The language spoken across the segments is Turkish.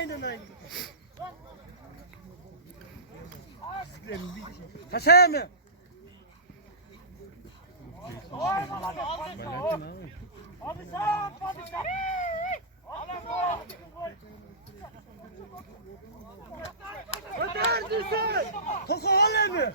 aynen. Kaçaya mı? Neredesin? Toku al mı?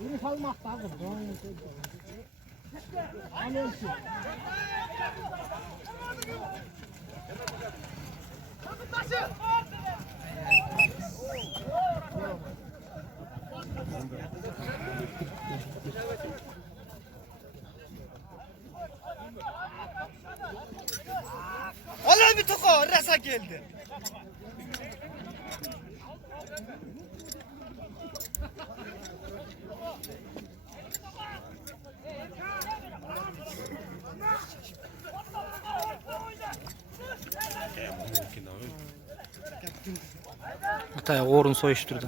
Bunu salmak lazım. Anlıyorsun. Olay bir toko rasa geldi. Hatay orun soyuşturdu.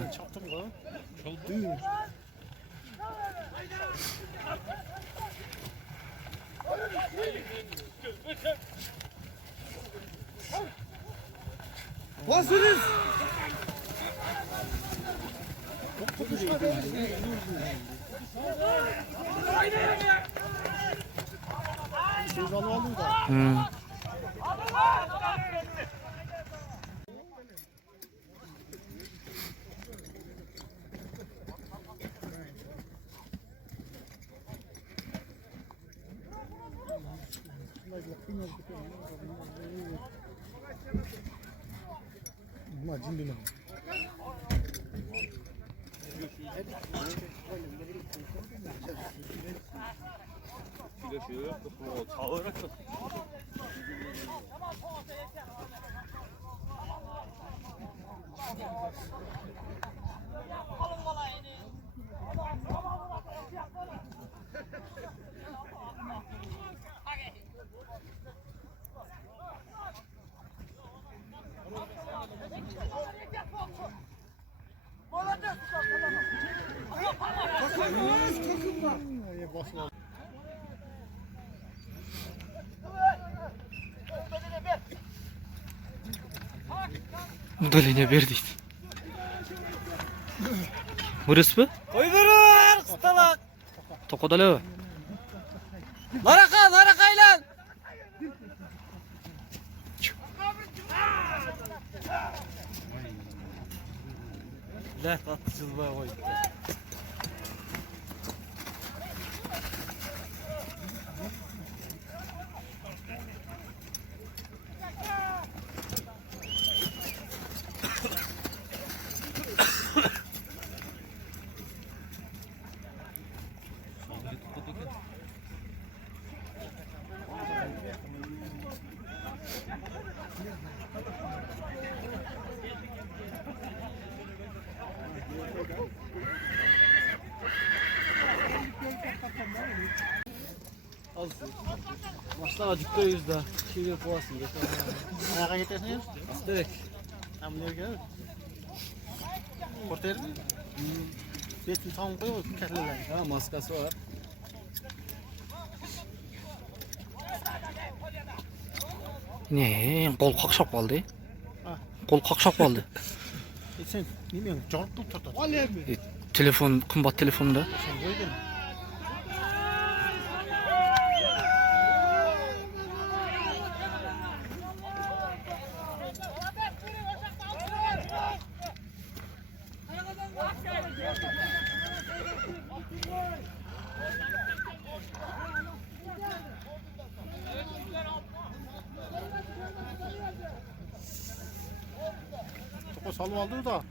Basınız. Dolayına verdik. Burası mı? Koydular kıstalak. Tokodalı. Narakayla. La tatlıcılığa koy. Maçlar acıkta yüzde. Şey yok boğazın. Ayağa getirsin ya. Direkt. Tam nereye gelir? Porter mi? Betin tam koyuyor. Kelleler. Ha maskası var. Ne? Kol kakşap kaldı. Kol kakşap kaldı. Sen bilmiyorum. Corktum turdu. Vallahi mi? Telefon, kımbat telefonda. Sen koydun. Topu salı aldı da